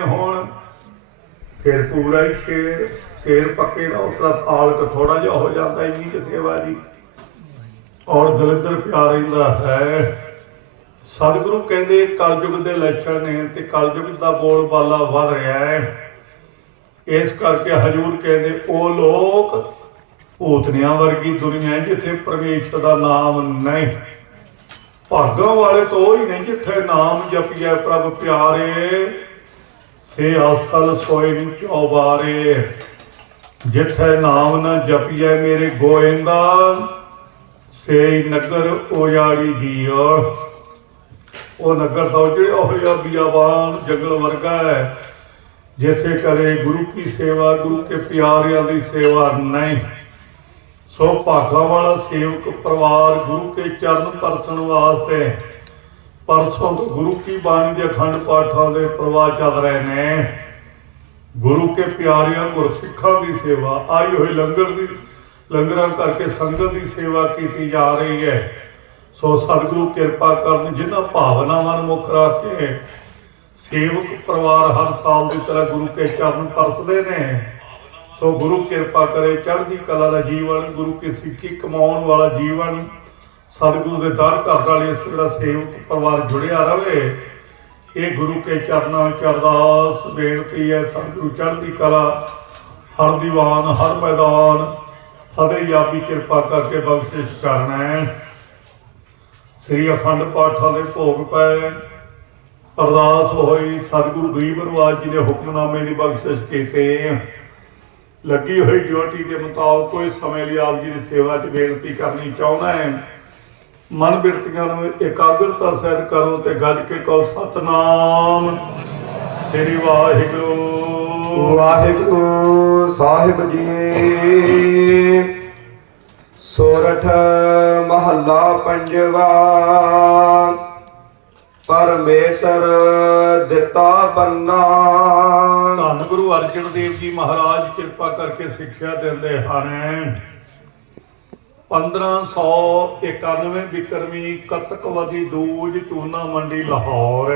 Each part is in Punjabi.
ਹੁਣ, ਫਿਰ ਪੂਰਾ ਹੀ ਸ਼ੇਰ ਸ਼ੇਰ ਪੱਕੇ ਦਾ ਉਤਰਾ ਥਾਲ ਥੋੜਾ ਜਿਹਾ ਹੋ ਜਾਂਦਾ ਇੰਨੀ ਕਿ ਸੇਵਾ ਜੀ। ਔਰ ਦਲਿੱਦਰ ਪਿਆਰ ਰਹਿੰਦਾ ਹੈ। ਸਤਿਗੁਰੂ ਕਹਿੰਦੇ, ਕਲਯੁਗ ਦੇ ਲੱਛਣ ਨੇ ਤੇ ਕਲਯੁਗ ਦਾ ਬੋਲ ਬਾਲਾ ਵੱਧ ਰਿਹਾ ਹੈ। ਇਸ ਕਰਕੇ ਹਜੂਰ ਕਹਿੰਦੇ, ਉਹ ਲੋਕ ਭੂਤਨਿਆਂ ਵਰਗੀ ਦੁਨੀਆ ਜਿੱਥੇ ਪਰਮੇਸ਼ਰ ਦਾ ਨਾਮ ਨਹੀਂ। ਭਾਗਾਂ ਵਾਲੇ ਤੋਂ ਹੀ ਨਹੀਂ ਜਿੱਥੇ ਨਾਮ ਜਪੀਐ ਪ੍ਰਭ ਪਿਆਰੇ। ਸੇ ਆਸਥਲ ਸੋਏ ਨੀ ਚੌਬਾਰੇ ਜਿੱਥੇ ਨਾਮ ਨਾ ਜਪੀਐ ਮੇਰੇ ਗੋਇੰਦਾ, ਸੇ ਨਗਰ ਉਜਾੜੀ ਜੀਓ। ਉਹ ਨਗਰ ਤਾਂ ਜਿਹੜੇ ਉਹ ਜਿਹਾ ਬਿਆਬਾਨ ਜੰਗਲ ਵਰਗਾ ਹੈ ਜੈਸੇ ਕਰੇ ਗੁਰੂ ਕੀ ਸੇਵਾ, ਗੁਰੂ ਕੇ ਪਿਆਰਿਆਂ ਦੀ ਸੇਵਾ ਨਹੀਂ। ਸੋ ਭਾਗਾ ਵਾਲਾ ਸੇਵਕ ਪਰਿਵਾਰ ਗੁਰੂ ਕੇ ਚਰਨ ਪਰਸਣ ਵਾਸਤੇ ਪਰਸੋਂ ਤੋਂ ਗੁਰੂ ਕੀ ਬਾਣੀ ਦੇ ਅਖੰਡ ਪਾਠਾਂ ਦੇ ਪ੍ਰਵਾਹ ਚੱਲ ਰਹੇ ਨੇ। ਗੁਰੂ ਕੇ ਪਿਆਰਿਆਂ ਗੁਰਸਿੱਖਾਂ ਦੀ ਸੇਵਾ, ਆਈ ਹੋਈ ਲੰਗਰ ਦੀ, ਲੰਗਰਾਂ ਕਰਕੇ ਸੰਗਤ ਦੀ ਸੇਵਾ ਕੀਤੀ ਜਾ ਰਹੀ ਹੈ। ਸੋ ਸਤਿਗੁਰੂ ਕਿਰਪਾ ਕਰਨ ਜਿਨ੍ਹਾਂ ਭਾਵਨਾਵਾਂ ਨੂੰ ਮੁੱਖ ਰੱਖ ਕੇ ਸੇਵਕ ਪਰਿਵਾਰ ਹਰ ਸਾਲ ਦੀ ਤਰ੍ਹਾਂ ਗੁਰੂ ਕੇ ਚਰਨ ਪਰਸਦੇ ਨੇ। ਸੋ ਗੁਰੂ ਕਿਰਪਾ ਕਰੇ ਚੜ੍ਹਦੀ ਕਲਾ ਦਾ ਜੀਵਨ, ਗੁਰੂ ਕੀ ਸਿੱਖੀ ਕਮਾਉਣ ਵਾਲਾ ਜੀਵਨ ਸਤਿਗੁਰੂ ਦੇ ਦਰ ਘਰ ਵਾਲੇ ਇਸ ਜਿਹੜਾ ਸੇਵਕ ਪਰਿਵਾਰ ਜੁੜਿਆ ਰਹੇ ਇਹ ਗੁਰੂ ਕੇ ਚਰਨਾਂ ਵਿੱਚ ਅਰਦਾਸ, ਬੇਨਤੀ ਹੈ ਸਤਿਗੁਰੂ ਚੜ੍ਹਦੀ ਕਲਾ, ਹਰ ਦੀਵਾਨ, ਹਰ ਮੈਦਾਨ ਫਤਿਹ ਯਾਬੀ ਕਿਰਪਾ ਕਰਕੇ ਬਖਸ਼ਿਸ਼ ਕਰਨਾ ਹੈ। ਸ੍ਰੀ ਅਖੰਡ ਪਾਠਾਂ ਦੇ ਭੋਗ ਪਏ, ਅਰਦਾਸ ਹੋਈ, ਸਤਿਗੁਰੂ ਗਰੀਬ ਨਵਾਜ ਜੀ ਦੇ ਹੁਕਮਨਾਮੇ ਦੀ ਬਖਸ਼ਿਸ਼ ਕੀਤੇ। ਲੱਗੀ ਹੋਈ ਡਿਊਟੀ ਦੇ ਮੁਤਾਬਕ ਕੋਈ ਸਮੇਂ ਲਈ ਆਪ ਜੀ ਦੀ ਸੇਵਾ 'ਚ ਬੇਨਤੀ ਕਰਨੀ ਚਾਹੁੰਦਾ ਹੈ। ਮਨ ਬਿਰਤੀਆਂ ਨੂੰ ਇਕਾਗਰਤਾ ਸਹਿਤ ਕਰੋ ਤੇ ਗੱਜ ਕੇ ਕਹੋ ਸਤਨਾਮ ਸ੍ਰੀ ਵਾਹਿਗੁਰੂ। ਵਾਹਿਗੁਰੂ ਸਾਹਿਬ ਜੀ। ਸੋਰਠ ਮਹੱਲਾ ਪੰਜਵਾ ਪਰਮੇਸ਼ਰ ਦਿੱਤਾ ਬੰਨਾ। ਧੰਨ ਗੁਰੂ ਅਰਜਨ ਦੇਵ ਜੀ ਮਹਾਰਾਜ ਕਿਰਪਾ ਕਰਕੇ ਸਿੱਖਿਆ ਦਿੰਦੇ ਹਨ। 1591 ਬਿਕਰਮੀ ਕਤਕਵਦੀ ਦੂਜ ਚੂਨਾ ਮੰਡੀ ਲਾਹੌਰ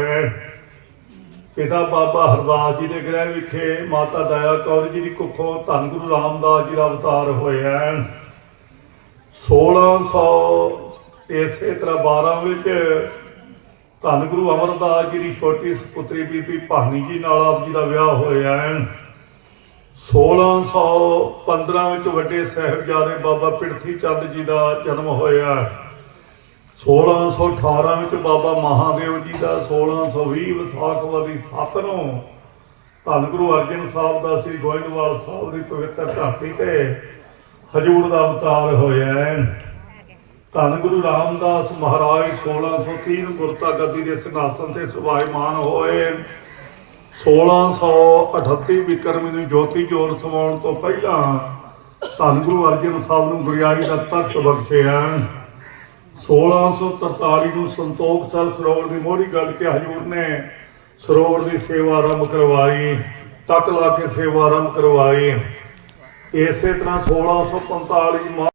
ਪਿਤਾ ਬਾਬਾ ਹਰਦਾਸ ਜੀ ਦੇ ਗ੍ਰਹਿ ਵਿਖੇ ਮਾਤਾ ਦਇਆ ਕੌਰ ਜੀ ਦੀ ਕੁੱਖੋਂ ਧੰਨ ਗੁਰੂ ਰਾਮਦਾਸ ਜੀ ਦਾ ਅਵਤਾਰ ਹੋਇਆ 1600 ਇਸੇ ਤਰ੍ਹਾਂ 12 ਵਿੱਚ ਧੰਨ ਗੁਰੂ ਅਮਰਦਾਸ ਜੀ ਦੀ ਛੋਟੀ ਸੁਪੁੱਤਰੀ ਬੀਬੀ ਭਾਨੀ ਜੀ ਨਾਲ ਆਪ ਜੀ ਦਾ ਵਿਆਹ ਹੋਇਆ ਹੈ। 1615 ਵਿੱਚ ਵੱਡੇ ਸਾਹਿਬਜ਼ਾਦੇ ਬਾਬਾ ਪਿਰਥੀ ਚੰਦ ਜੀ ਦਾ ਜਨਮ ਹੋਇਆ। 1618 ਵਿੱਚ ਬਾਬਾ ਮਹਾਦੇਵ ਜੀ ਦਾ 1620 ਵਿਸਾਖਵਾਦੀ 7 ਨੂੰ ਧੰਨ ਗੁਰੂ ਅਰਜਨ ਸਾਹਿਬ ਦਾ ਸ੍ਰੀ ਗੋਇੰਦਵਾਲ ਸਾਹਿਬ ਦੀ ਪਵਿੱਤਰ ਧਰਤੀ ਤੇ ਹਜੂਰ ਦਾ ਅਵਤਾਰ ਹੋਇਆ ਹੈ। ਧੰਨ ਗੁਰੂ ਰਾਮਦਾਸ ਮਹਾਰਾਜ 1630 ਨੂੰ ਗੁਰਤਾ ਗੱਦੀ ਦੇ ਸਿੰਘਾਸਨ ਤੇ ਸੁਭਾਈਮਾਨ ਹੋਏ। 1638 ਵਿਕਰਮੀ ਨੂੰ ਜੋਤੀ ਜੋਤ ਸਮਾਉਣ ਤੋਂ ਪਹਿਲਾਂ ਧੰਨ ਗੁਰੂ ਅਰਜਨ ਸਾਹਿਬ ਨੂੰ ਗੁਰਿਆਈ ਦਾ ਤਖਤ ਬਖਸ਼ਿਆ। 1643 ਨੂੰ ਸੰਤੋਖ ਸਰ ਸਰੋਵਰ ਦੀ ਮੋਹਰੀ ਗੱਲ ਕੇ ਹਜੂਰ ਨੇ ਸਰੋਵਰ ਦੀ ਸੇਵਾ ਆਰੰਭ ਕਰਵਾਈ, ਤੱਕ ਲਾ ਕੇ ਸੇਵਾ ਆਰੰਭ ਕਰਵਾਈ। ਇਸੇ ਤਰ੍ਹਾਂ 1645 ਮਾ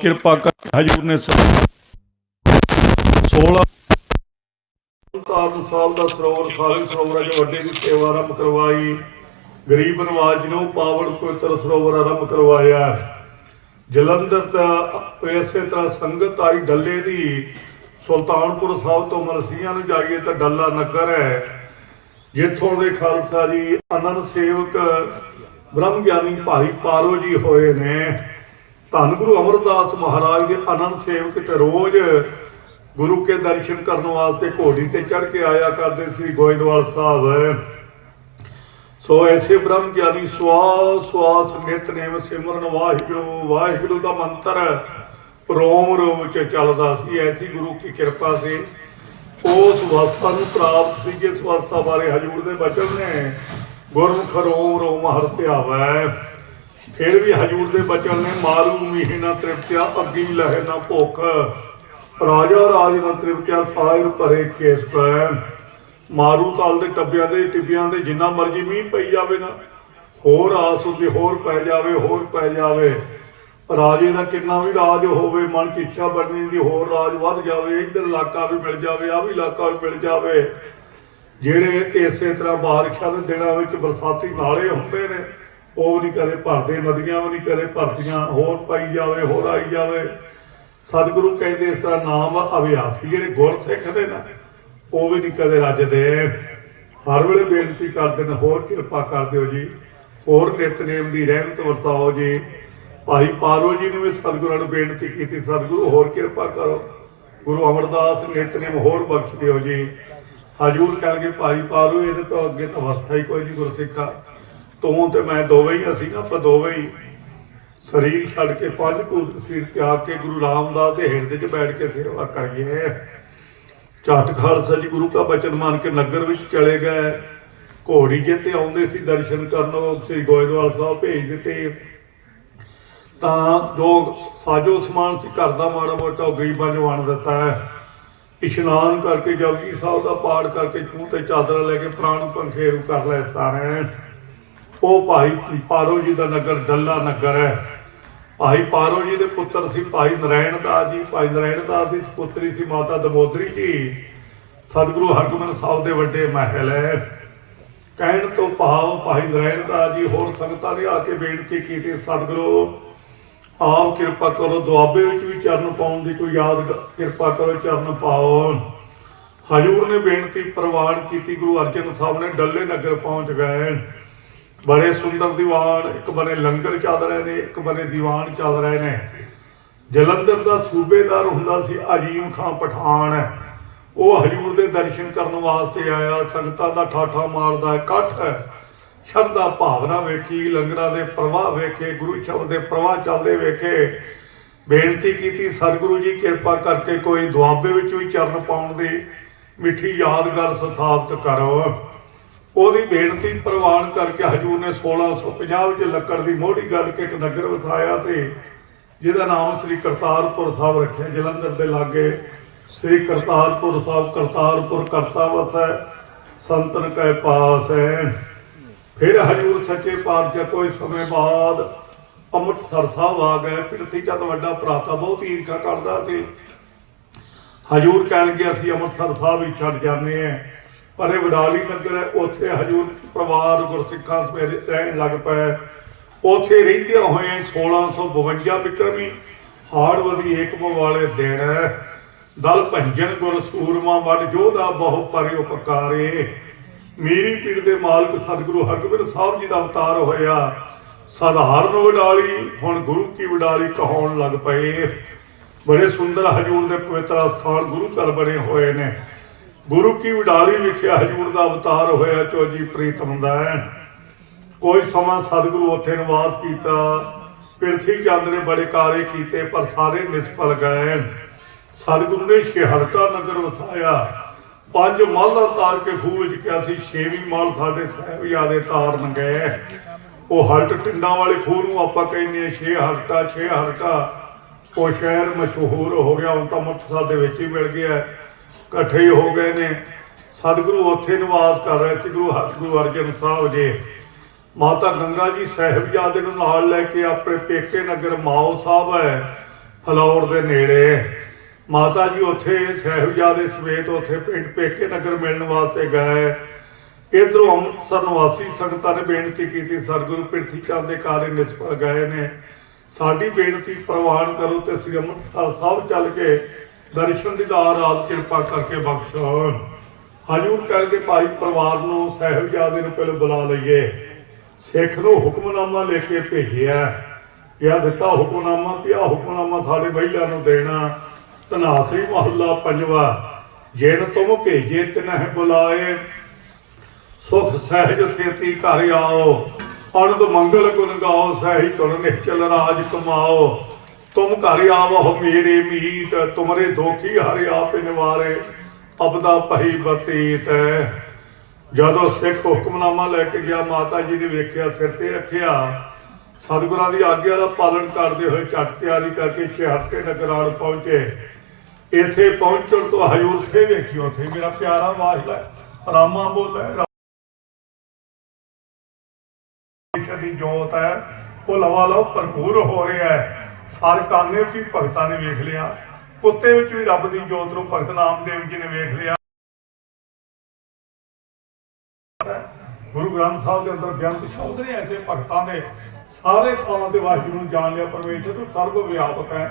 ਕਿਰਪਾ ਕਰ ਹਜੂਰ ਨੇ 16 ਤਾਰਨ ਸਾਹਿਬ ਦਾ ਸਰੋਵਰ ਖਾਲੀ ਸਰੋਵਰ ਜੋ ਵੱਡੇ ਦੀ ਸੇਵਾ ਆਰੰਭ ਕਰਵਾਈ। ਗਰੀਬ ਨਵਾਜ ਨੂੰ ਪਾਵਨ ਪਵਿੱਤਰ ਸਰੋਵਰ ਆਰੰਭ ਕਰਵਾਇਆ। ਜਲੰਧਰ ਦਾ ਇਸੇ ਤਰ੍ਹਾਂ ਸੰਗਤ ਆਈ ਡੱਲੇ ਦੀ। ਸੁਲਤਾਨਪੁਰ ਸਾਹਿਬ ਤੋਂ ਮਲਸੀਆਂ ਨੂੰ ਜਾਈਏ ਤਾਂ ਡੱਲਾ ਨਗਰ ਹੈ। ਜਿੱਥੋਂ ਦੇ ਖਾਲਸਾ ਜੀ ਅਨੰਦ ਸੇਵਕ ਬ੍ਰਹਮ ਗਿਆਨੀ ਭਾਈ ਪਾਰੋ ਜੀ ਹੋਏ ਨੇ। ਧੰਨ ਗੁਰੂ ਅਮਰਦਾਸ ਮਹਾਰਾਜ ਦੇ ਅਨੰਦ ਸੇਵਕ ਤੇ ਰੋਜ਼ ਗੁਰੂ ਕੇ ਦਰਸ਼ਨ ਕਰਨ ਵਾਸਤੇ ਘੋੜੀ ਤੇ ਚੜ ਕੇ ਆਇਆ ਕਰਦੇ ਸੀ ਗੋਇੰਦਵਾਲ ਸਾਹਿਬ। ਸੋ ਐਸੇ ਬ੍ਰਹਮ ਗਿਆਨੀ ਸਵਾਸ ਸਵਾਸ ਨਿਤਨੇਮ ਸਿਮਰਨ ਵਾਹਿਗੁਰੂ ਵਾਹਿਗੁਰੂ ਦਾ ਮੰਤਰ ਰੋਮ ਰੋਮ ਚ ਚੱਲਦਾ ਸੀ। ਐਸੀ ਗੁਰੂ ਕੀ ਕਿਰਪਾ ਸੀ। ਉਸ ਅਵਸਥਾ ਨੂੰ ਪ੍ਰਾਪਤ ਸੀ ਜਿਸ ਅਵਸਥਾ ਬਾਰੇ ਹਜੂਰ ਦੇ ਬਚਨ ਨੇ, ਗੁਰਮੁਖ ਰੋਮ ਰੋਮ ਹਰ ਧਿਆਵੈ। ਫਿਰ ਵੀ ਹਜੂਰ ਦੇ ਬਚਨ ਨੇ ਮਾਰੂ ਮੀਹ ਨਾ ਤ੍ਰਿਪਤਿਆ, ਅੱਗੀ ਲਹਿ ਨਾ ਭੁੱਖ। ਰਾਜਾ ਰਾਜ ਨਾ ਤ੍ਰਿਪਤਿਆ ਸਾਹਿਬ ਭਰੇ ਕੇਸ ਪੈ ਮਾਰੂ ਤਾਲ ਦੇ ਟੱਬਿਆਂ ਦੇ, ਟਿੱਬਿਆਂ ਦੇ, ਜਿੰਨਾ ਮਰਜ਼ੀ ਮੀਂਹ ਪਈ ਜਾਵੇ ਨਾ। ਹੋਰ ਆਸ ਹੁੰਦੀ, ਹੋਰ ਪੈ ਜਾਵੇ, ਹੋਰ ਪੈ ਜਾਵੇ। ਰਾਜੇ ਦਾ ਕਿੰਨਾ ਵੀ ਰਾਜ ਹੋਵੇ, ਮਨ ਦੀ ਇੱਛਾ ਬਣਨੀ ਦੀ ਹੋਰ ਰਾਜ ਵੱਧ ਜਾਵੇ, ਇੱਧਰ ਇਲਾਕਾ ਵੀ ਮਿਲ ਜਾਵੇ ਆ ਵੀ ਇਲਾਕਾ ਵੀ ਮਿਲ ਜਾਵੇ। ਜਿਹੜੇ ਇਸੇ ਤਰ੍ਹਾਂ ਬਾਰਿਸ਼ਾਂ ਦੇ ਦਿਨਾਂ ਵਿੱਚ ਬਰਸਾਤੀ ਨਾਲੇ ਹੁੰਦੇ ਨੇ ਉਹ ਵੀ ਨਹੀਂ ਕਦੇ ਭਰਦੇ ਨਦੀਆਂ ਵੀ ਨਹੀਂ ਕਦੇ ਭਰਦੀਆਂ ਹੋਰ ਪਾਈ ਜਾਵੇ, ਹੋਰ ਆਈ ਜਾਵੇ। ਸਤਿਗੁਰੂ ਕਹਿੰਦੇ ਇਸ ਤਰ੍ਹਾਂ ਨਾਮ ਅਭਿਆਸੀ ਜਿਹੜੇ ਗੁਰ ਸਿੱਖਦੇ ਨਾ, ਉਹ ਵੀ ਨਹੀਂ ਕਦੇ ਰੱਜਦੇ ਹਰ ਵੇਲੇ ਬੇਨਤੀ ਕਰਦੇ ਨੇ ਹੋਰ ਕਿਰਪਾ ਕਰ ਦਿਓ ਜੀ। ਹੋਰ ਨਿਤਨੇਮ ਦੀ ਰਹਿਮਤ ਵਰਤਾਓ ਜੀ। ਭਾਈ ਪਾਰੋ ਜੀ ਨੇ ਵੀ ਸਤਿਗੁਰਾਂ ਨੂੰ ਬੇਨਤੀ ਕੀਤੀ, ਸਤਿਗੁਰੂ ਹੋਰ ਕਿਰਪਾ ਕਰੋ। ਗੁਰੂ ਅਮਰਦਾਸ ਨਿਤਨੇਮ ਹੋਰ ਬਖਸ਼ ਦਿਓ ਜੀ। ਹਜੂਰ ਕਹਿਣਗੇ, ਭਾਈ ਪਾਰੋ ਇਹਦੇ ਤੋਂ ਅੱਗੇ ਤਾਂ ਅਵਸਥਾ ਹੀ ਕੋਈ ਨਹੀਂ ਗੁਰਸਿੱਖਾ। ਤੂੰ ਤੇ ਮੈਂ ਦੋਵੇਂ ਹੀ ਅਸੀਂ ਨਾ ਆਪਾਂ ਦੋਵੇਂ ਹੀ ਸਰੀਰ ਛੱਡ ਕੇ ਪੰਜ ਕੂਤ ਸਰੀਰ ਤਿਆਗ ਕੇ ਗੁਰੂ ਰਾਮਦਾਸ ਦੇ ਹਿਰਦੇ 'ਚ ਬੈਠ ਕੇ ਸੇਵਾ ਕਰੀਏ। ਝਟ ਖਾਲਸਾ ਜੀ ਗੁਰੂ ਦਾ ਬਚਨ ਮੰਨ ਕੇ ਨਗਰ ਵਿੱਚ ਚਲੇ ਗਏ। ਘੋੜੀ ਜੇ ਤੇ ਆਉਂਦੇ ਸੀ ਦਰਸ਼ਨ ਕਰਨ ਉਹ ਸ੍ਰੀ ਗੋਇੰਦਵਾਲ ਸਾਹਿਬ ਭੇਜ ਦਿੱਤੇ। ਤਾਂ ਜੋ ਸਾਜੋ ਸਮਾਨ ਸੀ, ਘਰ ਦਾ ਮਾੜਾ ਮੋਟਾ ਉਹ ਗਰੀਬਾਂ ਨੂੰ ਵੰਡ ਦਿੱਤਾ। ਹੈ ਇਸ਼ਨਾਨ ਕਰਕੇ ਜਪਜੀ ਸਾਹਿਬ ਦਾ ਪਾਠ ਕਰਕੇ ਮੂੰਹ ਤੇ ਚਾਦਰ ਲੈ ਕੇ ਪ੍ਰਾਣ ਪੰਖੇਰੂ ਕਰ ਲੈ ਸਾਰੇ। ਉਹ ਭਾਈ ਪਾਰੋ ਜੀ ਦਾ ਨਗਰ ਡੱਲਾ ਨਗਰ ਹੈ। ਭਾਈ ਪਾਰੋ ਜੀ ਦੇ ਪੁੱਤਰ ਸੀ ਭਾਈ ਨਰੈਣ ਦਾਸ ਜੀ। ਭਾਈ ਨਰੈਣ ਦਾਸ ਦੀ ਪੁੱਤਰੀ ਸੀ ਮਾਤਾ ਦਮੋਦਰੀ ਜੀ। ਸਤਿਗੁਰੂ ਹਰਗੋਬਿੰਦ ਸਾਹਿਬ ਦੇ ਵੱਡੇ ਮਹਿਲ ਹੈ। ਕਹਿਣ ਤੋਂ ਭਾਵ ਭਾਈ ਨਰੈਣ ਦਾਸ ਜੀ ਹੋਰ ਸੰਗਤਾਂ ਨੇ ਆ ਕੇ ਬੇਨਤੀ ਕੀਤੀ, ਸਤਿਗੁਰੂ, ਆਪ ਕਿਰਪਾ ਕਰੋ, ਦੁਆਬੇ ਵਿੱਚ ਵੀ ਚਰਨ ਪਾਉਣ ਦੀ ਕੋਈ ਯਾਦ ਕਿਰਪਾ ਕਰੋ, ਚਰਨ ਪਾਓ। ਹਜੂਰ ਨੇ ਬੇਨਤੀ ਪ੍ਰਵਾਨ ਕੀਤੀ, ਗੁਰੂ ਅਰਜਨ ਸਾਹਿਬ ਨੇ ਡੱਲੇ ਨਗਰ ਪਹੁੰਚ ਗਏ। ਬੜੇ ਸੁੰਦਰ ਦੀਵਾਨ, ਇੱਕ ਬਨੇ ਲੰਗਰ ਚੱਲ ਰਹੇ ਨੇ, ਇੱਕ ਬਨੇ ਦੀਵਾਨ ਚੱਲ ਰਹੇ ਨੇ। ਜਲੰਧਰ ਦਾ ਸੂਬੇਦਾਰ ਹੁੰਦਾ ਸੀ ਅਜੀਮ ਖਾਂ ਪਠਾਨ। ਉਹ ਹਜੂਰ ਦੇ ਦਰਸ਼ਨ ਕਰਨ ਵਾਸਤੇ ਆਇਆ, ਸੰਗਤਾਂ ਦਾ ਠਾਠਾ ਮਾਰਦਾ, ਇਕੱਠ ਹੈ ਸ਼ਰਧਾ ਭਾਵਨਾ ਵੇਖੀ, ਲੰਗਰਾਂ ਦੇ ਪ੍ਰਵਾਹ ਵੇਖੇ, ਗੁਰੂ ਸ਼ਬਦ ਦੇ ਪ੍ਰਵਾਹ ਚੱਲਦੇ ਵੇਖੇ। ਬੇਨਤੀ ਕੀਤੀ, ਸਤਿਗੁਰੂ ਜੀ, ਕਿਰਪਾ ਕਰਕੇ ਕੋਈ ਦੁਆਬੇ ਵਿੱਚ ਵੀ ਚਰਨ ਪਾਉਣ ਦੀ ਮਿੱਠੀ ਯਾਦਗਾਰ ਸਥਾਪਿਤ ਕਰੋ। ਉਹਦੀ ਬੇਨਤੀ ਪ੍ਰਵਾਨ ਕਰਕੇ ਹਜੂਰ ਨੇ 1650 ਵਿੱਚ ਲੱਕੜ ਦੀ ਮੋਹੜੀ ਗੱਲ ਕੇ ਇੱਕ ਨਗਰ ਵਸਾਇਆ ਸੀ ਜਿਹਦਾ ਨਾਮ ਸ੍ਰੀ ਕਰਤਾਰਪੁਰ ਸਾਹਿਬ ਰੱਖਿਆ, ਜਲੰਧਰ ਦੇ ਲਾਗੇ। ਸ੍ਰੀ ਕਰਤਾਰਪੁਰ ਸਾਹਿਬ, ਕਰਤਾਰਪੁਰ ਕਰਤਾ ਵਸੈ, ਸੰਤਨ ਕੈ ਪਾਸ। ਹੈ ਫਿਰ ਹਜੂਰ ਸੱਚੇ ਪਾਤਸ਼ਾਹ ਕੋਈ ਸਮੇਂ ਬਾਅਦ ਅੰਮ੍ਰਿਤਸਰ ਸਾਹਿਬ ਆ ਗਏ। ਪਿਰਥੀ ਚੰਦ ਵੱਡਾ ਭਰਾਤਾ ਬਹੁਤ ਈਰਖਾ ਕਰਦਾ ਸੀ। ਹਜੂਰ ਕਹਿਣਗੇ ਅਸੀਂ ਅੰਮ੍ਰਿਤਸਰ ਸਾਹਿਬ ਹੀ ਛੱਡ ਜਾਂਦੇ ਆ ਪਰ ਇਹ ਵਡਾਲੀ ਨਗਰ ਹੈ, ਉੱਥੇ ਹਜੂਰ ਪਰਿਵਾਰ ਗੁਰਸਿੱਖਾਂ ਸਮੇਤ ਰਹਿਣ ਲੱਗ ਪਏ। ਉੱਥੇ ਰਹਿੰਦਿਆਂ ਹੋਏ 1652 ਵਿਕਰਮੀ ਹਾੜਵਦੀ ਏਕਮ ਵਾਲੇ ਦਿਨ ਦਲ ਭੰਜਨ ਗੁਰ ਸੂਰਮਾ ਵੱਡ ਜੋਧਾ ਬਹੁ ਪਰਿ ਉਪਕਾਰੇ। ਮੀਰੀ ਪੀੜ ਦੇ ਮਾਲਕ ਸਤਿਗੁਰੂ ਹਰਗੋਬਿੰਦ ਸਾਹਿਬ ਜੀ ਦਾ ਅਵਤਾਰ ਹੋਇਆ। ਸਧਾਰਨ ਵਡਾਲੀ, ਹੁਣ ਗੁਰੂ ਕੀ ਵਡਾਲੀ ਕਹਾਉਣ ਲੱਗ ਪਏ। ਬੜੇ ਸੁੰਦਰ ਹਜੂਰ ਦੇ ਪਵਿੱਤਰ ਸਥਾਨ ਗੁਰੂ ਘਰ ਬਣੇ ਹੋਏ ਨੇ। ਗੁਰੂ ਕੀ ਵਡਾਲੀ ਵਿਖੇ ਹਜੂਰ ਦਾ ਅਵਤਾਰ ਹੋਇਆ, ਚੋਜੀ ਪ੍ਰੀਤਮ ਦਾ ਕੋਈ ਸਮਾਂ ਸਤਿਗੁਰੂ ਉੱਥੇ ਨਿਵਾਸ ਕੀਤਾ। ਪਿਰਥੀ ਚੰਦ ਨੇ ਬੜੇ ਕਾਰੇ ਕੀਤੇ, ਪਰ ਸਾਰੇ ਨਿਸਫਲ ਗਏ। ਸਤਿਗੁਰੂ ਨੇ ਸ਼ਿਹਰਤਾ ਨਗਰ ਵਸਾਇਆ। ਪੰਜ ਮੱਲ ਤਾਰ ਕੇ ਖੂਹ ਵਿੱਚ ਕਿਹਾ ਸੀ, ਛੇਵੀਂ ਮੱਲ ਸਾਡੇ ਸਾਹਿਬਜ਼ਾਦੇ ਤਾਰਨ ਗਏ ਉਹ ਹਲਟ ਟਿੰਡਾਂ ਵਾਲੇ ਖੂਹ ਨੂੰ ਆਪਾਂ ਕਹਿੰਦੇ ਆ ਛੇ ਹਲਟਾ ਛੇ ਹਲਟਾ ਉਹ ਸ਼ਹਿਰ ਮਸ਼ਹੂਰ ਹੋ ਗਿਆ, ਹੁਣ ਤਾਂ ਮੁਕਤਸਰ ਦੇ ਵਿੱਚ ਹੀ ਮਿਲ ਗਿਆ। ਇਕੱਠੇ ਹੋ ਗਏ ਨੇ। ਸਤਿਗੁਰੂ ਉੱਥੇ ਨਿਵਾਸ ਕਰ ਰਹੇ ਸੀ, ਗੁਰੂ ਹਰਗੁਰੂ ਅਰਜਨ ਸਾਹਿਬ ਜੀ। ਮਾਤਾ ਗੰਗਾ ਜੀ ਸਾਹਿਬਜ਼ਾਦੇ ਨੂੰ ਨਾਲ ਲੈ ਕੇ ਆਪਣੇ ਪੇਕੇ ਨਗਰ ਮਾਓ ਸਾਹਿਬ ਹੈ, ਫਲੌਰ ਦੇ ਨੇੜੇ। ਮਾਤਾ ਜੀ ਉੱਥੇ ਸਾਹਿਬਜ਼ਾਦੇ ਸਮੇਤ ਉੱਥੇ ਪਿੰਡ ਪੇਕੇ ਨਗਰ ਮਿਲਣ ਵਾਸਤੇ ਗਏ। ਇਧਰੋਂ ਅੰਮ੍ਰਿਤਸਰ ਨਿਵਾਸੀ ਸੰਗਤਾਂ ਨੇ ਬੇਨਤੀ ਕੀਤੀ, ਸਤਿਗੁਰੂ ਪਿਰਥੀ ਚੰਦ ਦੇ ਕਾਰੇ ਨਿਸਫਲ ਗਏ ਨੇ। ਸਾਡੀ ਬੇਨਤੀ ਪ੍ਰਵਾਨ ਕਰੋ ਤੇ ਅਸੀਂ ਅੰਮ੍ਰਿਤਸਰ ਸਾਹਿਬ ਚੱਲ ਕੇ ਦਰਸ਼ਨ ਦੀਦਾਰ ਆਪ ਕਿਰਪਾ ਕਰਕੇ ਬਖਸ਼ੋ ਹਜੂਰ ਕਰਕੇ ਭਾਈ ਪਰਿਵਾਰ ਨੂੰ ਸਾਹਿਬਜ਼ਾਦੇ ਨੂੰ ਪਹਿਲਾਂ ਬੁਲਾ ਲਈਏ। ਸਿੱਖ ਨੂੰ ਹੁਕਮਨਾਮਾ ਲੈ ਕੇ ਭੇਜਿਆ। ਕਿਹਾ ਦਿੱਤਾ ਹੁਕਮਨਾਮਾ ਕਿ ਆਹ ਹੁਕਮਨਾਮਾ ਸਾਡੇ ਮਹਿਲਾ ਨੂੰ ਦੇਣਾ। ਤਨਾਸਰੀ ਮਹੱਲਾ ਪੰਜਵਾ। ਜਿਨ ਤੁਮ ਭੇਜੇ ਤਿਨਹਿ ਬੁਲਾਏ। ਸੁਖ ਸਹਿਜ ਸੇਤੀ ਘਰ ਆਓ। ਅਨੰਦ ਮੰਗਲ ਗੁਣ ਗਾਓ, ਸਹਿਜ ਤੁਰ ਨਿਚਲ ਰਾਜ ਕਮਾਓ। ਤੁਮ ਘਰ ਆਵੋ ਮੇਰੇ ਮੀਤ, ਤੁਮਰੇ ਦੋਖੀ ਹਰਿ ਆਪੇ ਨਿਵਾਰੇ ਅਬਦਾ ਪਹੀ ਬਤੀਤ ਜਦੋਂ ਸਿੱਖ ਹੁਕਮਨਾਮਾ ਲੈ ਕੇ ਗਿਆ, ਮਾਤਾ ਜੀ ਨੇ ਵੇਖਿਆ, ਸਿਰ ਤੇ ਰੱਖਿਆ। ਸਤਿਗੁਰਾਂ ਦੀ ਆਗਿਆ ਦਾ ਪਾਲਣ ਕਰਦੇ ਹੋਏ ਚੱਟ ਤਿਆਰੀ ਕਰਕੇ ਛਿਹੱਤੇ ਨਗਰਾੜ ਪਹੁੰਚੇ। ਇੱਥੇ ਪਹੁੰਚਣ ਤੋਂ ਹਜੂਰ ਸੇ ਵੇਖਿਓ, ਉੱਥੇ ਮੇਰਾ ਪਿਆਰਾ ਵਾਸਲਾ ਰਾਮਾ ਬੋਲੇ ਦੀ ਜੋਤ ਹੈ ਉਹ ਲਵਾ ਲਓ, ਭਰਪੂਰ ਹੋ ਰਿਹਾ ਹੈ। ਸਾਰੇ ਕਾਨੇ ਵੀ ਭਗਤਾਂ ਨੇ ਵੇਖ ਲਿਆ, ਕੁੱਤੇ ਵਿੱਚ ਵੀ ਰੱਬ ਦੀ ਜੋਤ ਨੂੰ ਭਗਤ ਨਾਮਦੇਵ ਜੀ ਨੇ ਵੇਖ ਲਿਆ। ਗੁਰੂ ਗ੍ਰੰਥ ਸਾਹਿਬ ਦੇ ਅੰਦਰ ਬੇਅੰਤ ਸ਼ਬਦ ਨੇ ਐਸੇ ਭਗਤਾਂ ਦੇ। ਸਾਰੇ ਥਾਵਾਂ ਤੇ ਵਾਹਿਗੁਰੂ ਨੂੰ ਜਾਣ ਲਿਆ ਪਰਮੇਸ਼ਰ ਤੂੰ ਸਰਬ ਵਿਆਪਕ ਹੈ।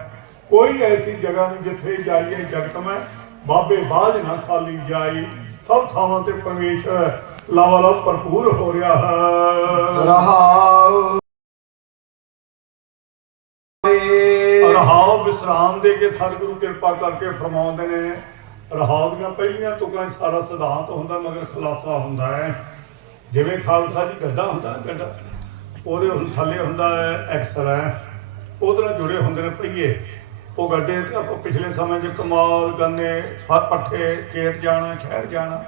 ਕੋਈ ਐਸੀ ਜਗ੍ਹਾ ਨਹੀਂ ਜਿੱਥੇ ਜਾਈਏ ਜਗਤ ਮੈਂ ਬਾਬੇ ਬਾਜ ਨਾ ਖਾਲੀ ਜਾਈ। ਸਭ ਥਾਵਾਂ ਤੇ ਪਰਮੇਸ਼ਰ ਲਾਵਾ ਲਾ ਭਰਪੂਰ ਹੋ ਰਿਹਾ ਹੈ। ਰਹਾਉ। ਸਰਾਮ ਦੇ ਕੇ ਸਤਿਗੁਰੂ ਕਿਰਪਾ ਕਰਕੇ ਫਰਮਾਉਂਦੇ ਨੇ, ਰਹਾਉ ਦੀਆਂ ਪਹਿਲੀਆਂ ਤੁਕਾਂ 'ਚ ਸਾਰਾ ਸਿਧਾਂਤ ਹੁੰਦਾ, ਮਗਰ ਖੁਲਾਸਾ ਹੁੰਦਾ ਹੈ। ਜਿਵੇਂ ਖਾਲਸਾ ਜੀ ਗੱਡਾ ਹੁੰਦਾ ਗੱਡਾ ਉਹਦੇ ਹੁਣ ਥੱਲੇ ਹੁੰਦਾ ਹੈ ਐਕਸਲ ਹੈ ਉਹਦੇ ਨਾਲ ਜੁੜੇ ਹੁੰਦੇ ਨੇ ਪਹੀਏ। ਉਹ ਗੱਡੇ ਤੇ ਆਪਾਂ ਪਿਛਲੇ ਸਮੇਂ 'ਚ ਕਮਾਲ, ਗੰਨੇ, ਫ- ਪੱਠੇ, ਖੇਤ ਜਾਣਾ, ਸ਼ਹਿਰ ਜਾਣਾ,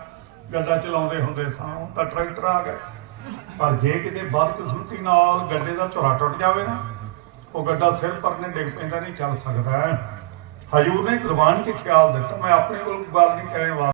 ਗੱਡਾ ਚਲਾਉਂਦੇ ਹੁੰਦੇ ਸਾਂ ਤਾਂ ਟਰੈਕਟਰ ਆ ਗਏ। ਪਰ ਜੇ ਕਿਤੇ ਬਦਕਿਸਮਤੀ ਨਾਲ ਗੱਡੇ ਦਾ ਧੁਰਾ ਟੁੱਟ ਜਾਵੇ ਨਾ ਉਹ ਗੱਡਾ ਸਿਰ ਪਰ ਡਿੱਗ ਪੈਂਦਾ ਨਹੀਂ, ਚੱਲ ਸਕਦਾ ਹਜੂਰ ਨੇ ਕੁਰਬਾਨੀ 'ਚ ਖਿਆਲ ਦਿੱਤਾ, ਮੈਂ ਆਪਣੇ ਕੋਲ ਗੱਲ ਨਹੀਂ ਕਹਿਣ ਵਾਲਾ।